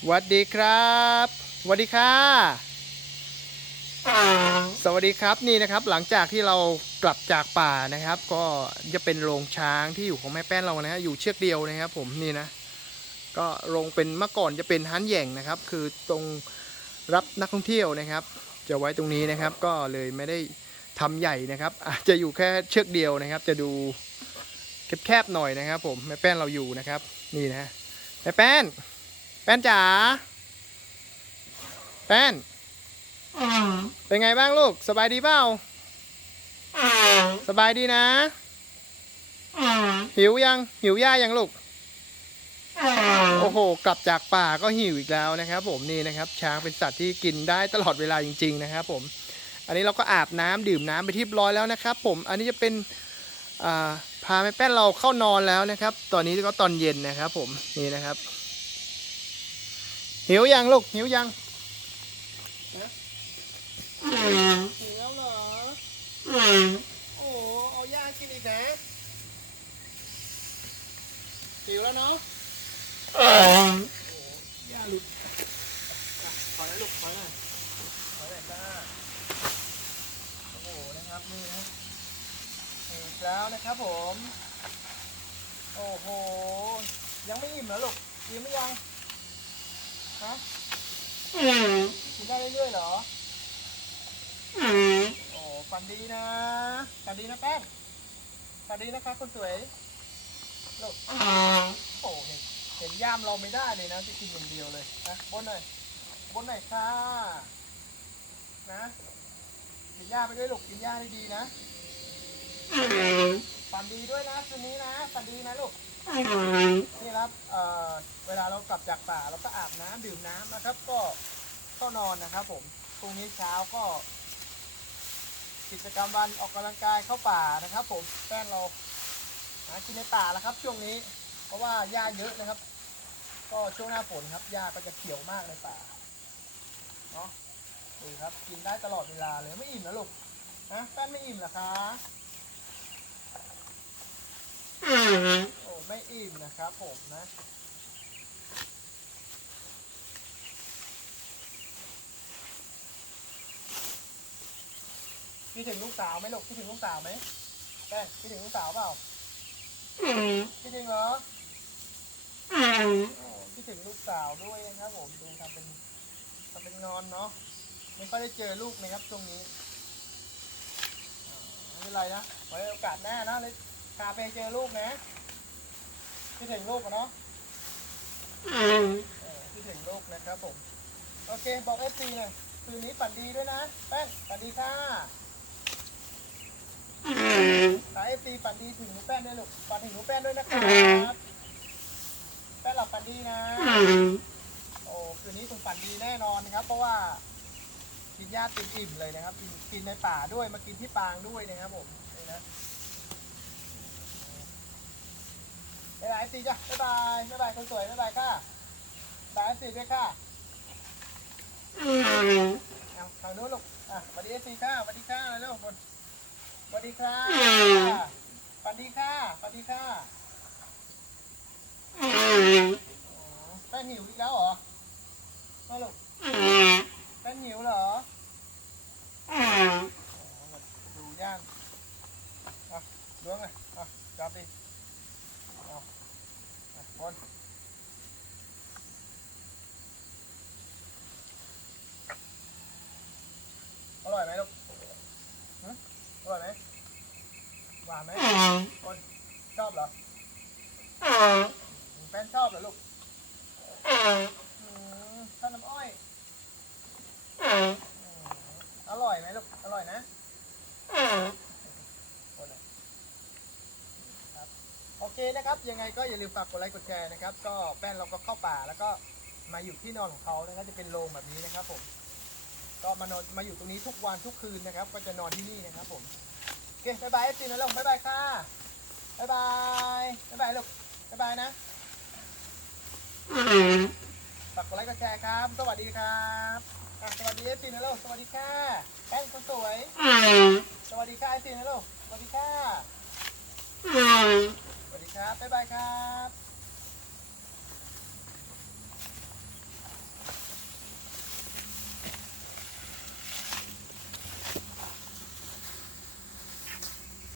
สวัสดีครับสวัสดีค่ะ สวัสดีครับนี่นะครับ หลังจากที่เรากลับจากป่านะครับ ก็จะเป็นโรงช้างที่อยู่ของแม่แป้นเรานะฮะอยู่เชือกเดียวนะครับ ผมนี่นะ ก็โรงเป็นเมื่อก่อนจะเป็นฮันแหย่งนะครับ คือตรงรับนักท่องเที่ยวนะครับ จะไว้ตรงนี้นะครับ ก็เลยไม่ได้ทำใหญ่นะครับ อาจจะอยู่แค่เชือกเดียวนะครับ จะดูแคบๆหน่อยนะครับ ผมแม่แป้นเราอยู่นะครับ นี่นะแม่แป้น แป้นจ๋า แป้น เป็นไงบ้างลูก สบายดีเปล่า สบายดีนะ หิวยัง หิวหญ้ายังลูก โอ้โห กลับจากป่าก็หิวอีกแล้วนะครับ ผมนี่นะครับ ช้างเป็นสัตว์ที่กินได้ตลอดเวลาจริง ๆ นะครับ ผม อันนี้เราก็อาบน้ำดื่มน้ำไปที่ร้อยแล้วนะครับ ผม อันนี้จะเป็นพาแม่แป้นเราเข้านอนแล้วนะครับ ตอนนี้ก็ตอนเย็นนะครับ ผม นี่นะครับ หิวยังลูกหิวยังหิวแล้วเหรอ โอ้โหเอาย่ากินอีกนะหิวแล้วเนาะย่าหลุดอะขอหน่อยลูกขอหน่อยขอหน่อยจ้าโอ้โหนะครับนี่นะอีกแล้วนะครับผม โอ้โห ยังไม่อิ่มเหรอลูกอิ่มไม่ยัง ฮะกินได้เรื่อยๆเหรอ โอ้ฝันดีนะฝันดีนะแป้งฝันดีนะคะคนสวยลูกโอ้เห็นเห็นย่ามเราไม่ได้เลยนะ จะกินอย่างเดียวเลยนะบนหน่อยบนหน่อยค่ะนะกินหญ้าไปด้วยลูกกินหญ้าได้ดีนะฝันดีด้วยนะคืนนี้นะฝันดีนะลูก นี่ครับเอ่อเวลาเรากลับจากป่าเราก็อาบน้ำดื่มน้ำนะครับ ก็เข้านอนนะครับ ผมพรุ่งนี้เช้าก็ กิจกรรมวันออกกำลังกายเข้าป่านะครับ ผมแป้นเราหากินในป่าแล้วครับ ช่วงนี้ เพราะว่าหญ้าเยอะนะครับ ก็ช่วงหน้าฝนครับหญ้าก็จะเขียวมากในป่าเนาะดูครับกินได้ตลอดเวลาเลยไม่อิ่มนะลูกนะแป้นไม่อิ่มเหรอคะโอ้ไม่อิ่ม นะครับผมนะคิดถึงลูกสาวไหมลูกคิดถึงลูกสาวไหมแป้งคิดถึงลูกสาวเปล่าคิดถึงเหรอโอ้คิดถึงลูกสาวด้วยนะครับ ผมดูทำเป็นทำเป็นงอนเนาะไม่ค่อยได้เจอลูกนะครับช่วงนี้อ่าไม่เป็นไรนะไว้โอกาสหน้านะเลยพาไปเจอลูกนะ คิดถึงลูกอะเนาะเออคิดถึงลูกนะครับผม โอเค บอกเอฟซีหน่อยคืนนี้ฝันดีด้วยนะแป้งฝันดีค่ะสายเอฟซีฝันดีถึงหนูแป้นด้วยลูกฝันถึงหนูแป้นด้วยนะครับแป้นหลับฝันดีนะ โอ้คืนนี้คงฝันดีแน่นอนนะครับ เพราะว่ากินหญ้าเต็มอิ่มเลยนะครับ กินกินในป่าด้วยมากินที่ปางด้วยนะครับผมนี่นะ บ๊ายสีจ้ะบ๊ายบายบ๊ายบายคนสวยบ๊ายบายค่ะบายเอฟซีด้วยค่ะเอาทางนู้นลูกอะสวัสดีเอซีค่ะสวัสดีค่ะเร็วบนสวัสดีครับสวัสดีค่ะสวัสดีค่ะแป้นหิวอีกแล้วเหรอมาลูกแป้นหิวเหรออ๋อดูย่างอะล้วงเลยอะจับดิเอาอะบนอ ร่อยไหมลูกหึอร่อยไหมหวานไหมคนชอบเหรอแฟนชอบเหรอลูกอืมข้าวน้ำอ้อยอืมอร่อยไหมลูก อร่อยนะคนอะครับโอเคนะครับ ยังไงก็อย่าลืมฝากกดไลค์กดแชร์นะครับ ก็แป้นเราก็เข้าป่าแล้วก็มาอยู่ที่นอนของเขานะครับจะเป็นโรงแบบนี้นะครับผม ก็มานอนมาอยู่ตรงนี้ทุกวันทุกคืนนะครับ ก็จะนอนที่นี่นะครับผมโอเคบายบายเอฟซีนะลูกบายบายค่ะบายบายบายบายลูกบายบายนะฝากกดไลค์กดแชร์ครับ สวัสดีครับอะสวัสดีเอฟซีนะลูกสวัสดีค่ะแป้งคนสวย สวัสดีค่ะเอฟซีนะลูกสวัสดีค่ะสวัสดีครับบ๊ายบายครับ